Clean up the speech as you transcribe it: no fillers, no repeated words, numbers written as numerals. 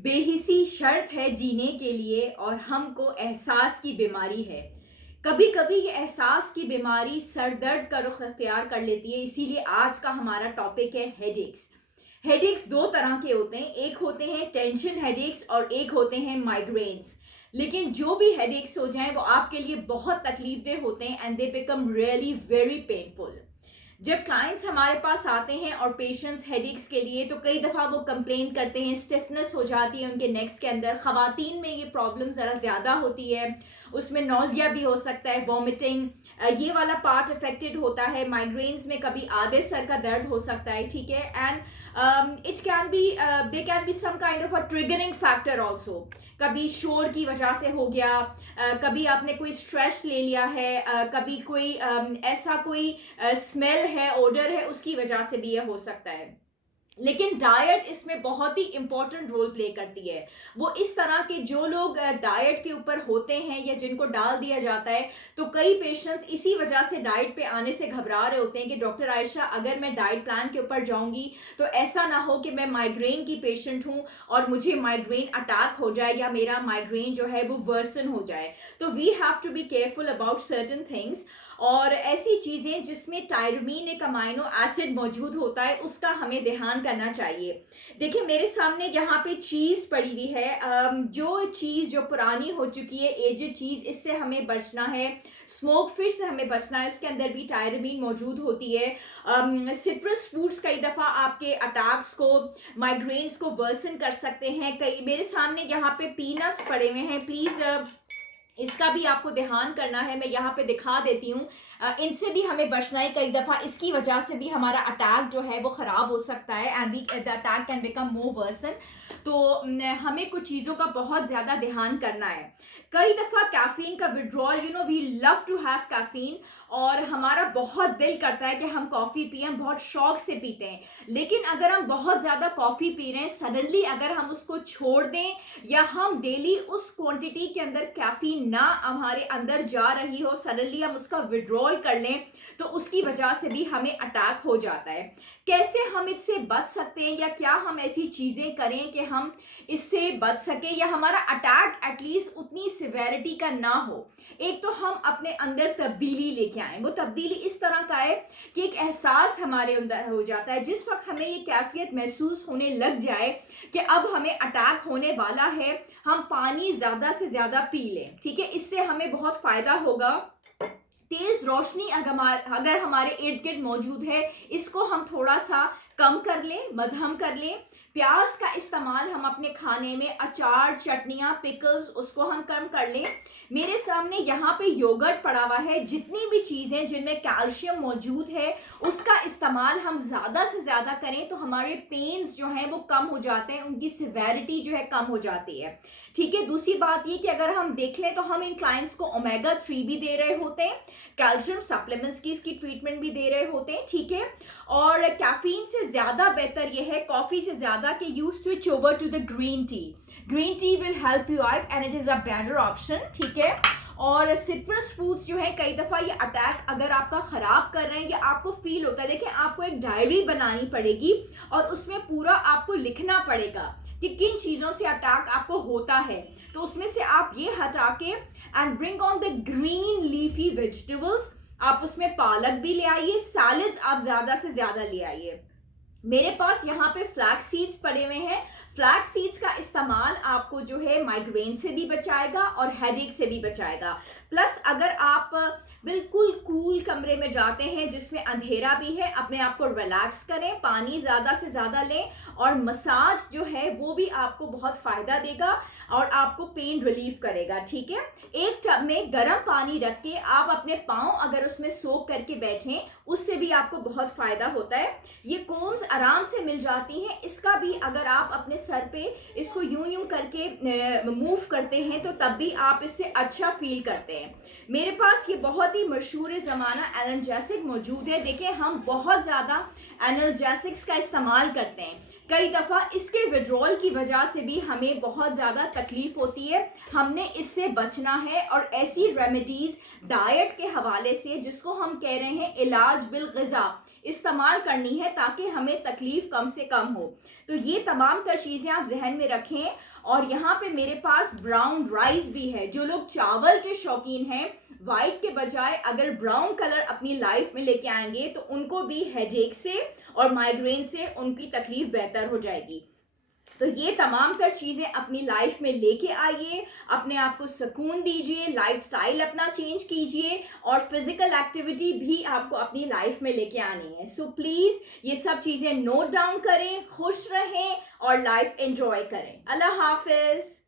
बेहिसी शर्त है जीने के लिए और हमको एहसास की बीमारी है। कभी कभी ये एहसास की बीमारी सर दर्द का रुख अख्तियार कर लेती है। इसीलिए आज का हमारा टॉपिक है हेडेक्स। हेडेक्स दो तरह के होते हैं, एक होते हैं टेंशन हेडेक्स और एक होते हैं माइग्रेन्स। लेकिन जो भी हेडेक्स हो जाएं वो आपके लिए बहुत तकलीफदेह होते हैं and they become really very painful. जब क्लाइंट्स हमारे पास आते हैं और पेशेंट्स हेडेक्स के लिए, तो कई दफ़ा वो कंप्लेन करते हैं, स्टिफनेस हो जाती है उनके नेक्स के अंदर। ख़वातीन में ये प्रॉब्लम ज़रा ज़्यादा होती है, उसमें नौजिया भी हो सकता है, वॉमिटिंग, ये वाला पार्ट अफेक्टेड होता है। माइग्रेन्स में कभी आधे सर का दर्द हो सकता है, ठीक है। And it can be they can be some kind of a triggering factor also. कभी शोर की वजह से हो गया, कभी आपने कोई स्ट्रेस ले लिया है, कभी कोई ऐसा कोई स्मेल है, ओडर है, उसकी वजह से भी ये हो सकता है। लेकिन डाइट इसमें बहुत ही इंपॉर्टेंट रोल प्ले करती है। वो इस तरह के जो लोग डाइट के ऊपर होते हैं या जिनको डाल दिया जाता है, तो कई पेशेंट्स इसी वजह से डाइट पे आने से घबरा रहे होते हैं कि डॉक्टर आयशा, अगर मैं डाइट प्लान के ऊपर जाऊंगी तो ऐसा ना हो कि मैं माइग्रेन की पेशेंट हूं और मुझे माइग्रेन अटैक हो जाए या मेरा माइग्रेन जो है वो वर्सन हो जाए। तो we have to be careful about certain things. और ऐसी चीज़ें जिसमें टायरमीन एक अमाइनो एसिड मौजूद होता है, उसका हमें ध्यान करना चाहिए। देखिए मेरे सामने यहाँ पे चीज़ पड़ी हुई है, जो चीज़ जो पुरानी हो चुकी है, एजेड चीज़, इससे हमें बचना है। स्मोक फिश से हमें बचना है, उसके अंदर भी टायरमीन मौजूद होती है। सिट्रस फ्रूट्स कई दफ़ा आपके अटैक्स को, माइग्रेन्स को वर्सन कर सकते हैं। कई मेरे सामने यहाँ पे पीनट्स पड़े हुए हैं, प्लीज़ इसका भी आपको ध्यान करना है। मैं यहाँ पे दिखा देती हूँ, इनसे भी हमें बचना है। कई दफ़ा इसकी वजह से भी हमारा अटैक जो है वो ख़राब हो सकता है and the attack can become more worsen. तो हमें कुछ चीज़ों का बहुत ज़्यादा ध्यान करना है। कई दफ़ा कैफीन का withdrawal, we love to have caffeine, और हमारा बहुत दिल करता है कि हम कॉफ़ी पिए, हम बहुत शौक से पीते हैं। लेकिन अगर हम बहुत ज़्यादा कॉफ़ी पी रहे हैं, सडनली अगर हम उसको छोड़ दें या हम डेली उस क्वांटिटी के अंदर कैफीन ना हमारे अंदर जा रही हो, सडनली हम उसका विड्रॉल कर लें, तो उसकी वजह से भी हमें अटैक हो जाता है। कैसे हम इससे बच सकते हैं, या क्या हम ऐसी चीज़ें करें कि हम इससे बच सकें या हमारा अटैक एटलीस्ट उतनी सिवेरिटी का ना हो। एक तो हम अपने अंदर तब्दीली लेके आए। वो तब्दीली इस तरह का है कि एक एहसास हमारे अंदर हो जाता है, जिस वक्त हमें ये कैफियत महसूस होने लग जाए कि अब हमें अटैक होने वाला है, हम पानी ज़्यादा से ज़्यादा पी लें, ठीक है। इससे हमें बहुत फ़ायदा होगा। तेज रोशनी अगर हमारे इर्द गिर्द मौजूद है, इसको हम थोड़ा सा कम कर लें, मध्यम कर लें। प्याज का इस्तेमाल हम अपने खाने में, अचार, चटनियाँ, पिकल्स, उसको हम कम कर लें। मेरे सामने यहाँ पे योगर्ट पड़ा हुआ है। जितनी भी चीज़ें जिनमें कैल्शियम मौजूद है, उसका इस्तेमाल हम ज़्यादा से ज़्यादा करें तो हमारे पेन्स जो हैं वो कम हो जाते हैं, उनकी सिवेरिटी जो है कम हो जाती है, ठीक है। दूसरी बात ये कि अगर हम देख लें तो हम इन क्लाइंट्स को ओमेगा 3 भी दे रहे होते हैं, कैल्शियम सप्लीमेंट्स की इसकी ट्रीटमेंट भी दे रहे होते हैं, ठीक है। और कैफीन से ज़्यादा बेहतर यह है, कॉफ़ी से ज़्यादा, कि you switch over to the green tea. Green tea will help you out and it is a better option, ठीक है। और सिट्रस फ्रूट्स जो है, कई दफ़ा ये अटैक अगर आपका ख़राब कर रहे हैं या आपको फील होता है, देखिए आपको एक डायरी बनानी पड़ेगी और उसमें पूरा आपको लिखना पड़ेगा कि किन चीज़ों से अटैक आपको होता है। तो उसमें से आप ये हटा के and bring on the green leafy vegetables. आप उसमें पालक भी ले आइए, सैलड्स आप ज़्यादा से ज़्यादा ले आइए। मेरे पास यहाँ पे फ्लैक्स सीड्स पड़े हुए हैं। फ्लैक्स सीड्स का इस्तेमाल आपको जो है माइग्रेन से भी बचाएगा और हेडेक से भी बचाएगा। प्लस अगर आप बिल्कुल कूल कमरे में जाते हैं जिसमें अंधेरा भी है, अपने आप को रिलैक्स करें, पानी ज़्यादा से ज़्यादा लें, और मसाज जो है वो भी आपको बहुत फ़ायदा देगा और आपको पेन रिलीफ करेगा, ठीक है। एक टब में गर्म पानी रख के आप अपने पाँव अगर उसमें सोक करके बैठें, उससे भी आपको बहुत फ़ायदा होता है। ये कोम्स आराम से मिल जाती हैं, इसका भी अगर आप अपने सर पे इसको यूं यूं करके मूव करते हैं तो तब भी आप इससे अच्छा फील करते हैं। मेरे पास ये बहुत ही मशहूर ज़माना एनाल्जेसिक मौजूद है। देखिए हम बहुत ज़्यादा एनाल्जेसिक्स का इस्तेमाल करते हैं, कई दफ़ा इसके विड्रॉल की वजह से भी हमें बहुत ज़्यादा तकलीफ होती है। हमने इससे बचना है और ऐसी रेमेडीज़ डाइट के हवाले से, जिसको हम कह रहे हैं इलाज बिल ग़िज़ा, इस्तेमाल करनी है ताकि हमें तकलीफ कम से कम हो। तो ये तमाम तर चीज़ें आप जहन में रखें। और यहाँ पे मेरे पास ब्राउन राइस भी है। जो लोग चावल के शौकीन हैं, वाइट के बजाय अगर ब्राउन कलर अपनी लाइफ में लेके आएंगे तो उनको भी हेडेक से और माइग्रेन से उनकी तकलीफ बेहतर हो जाएगी। तो ये तमाम तर चीज़ें अपनी लाइफ में लेके आइए, अपने आप को सुकून दीजिए, लाइफस्टाइल अपना चेंज कीजिए और फिजिकल एक्टिविटी भी आपको अपनी लाइफ में लेके आनी है। सो प्लीज़ ये सब चीज़ें नोट डाउन करें, खुश रहें और लाइफ एंजॉय करें। अल्लाह हाफिज़।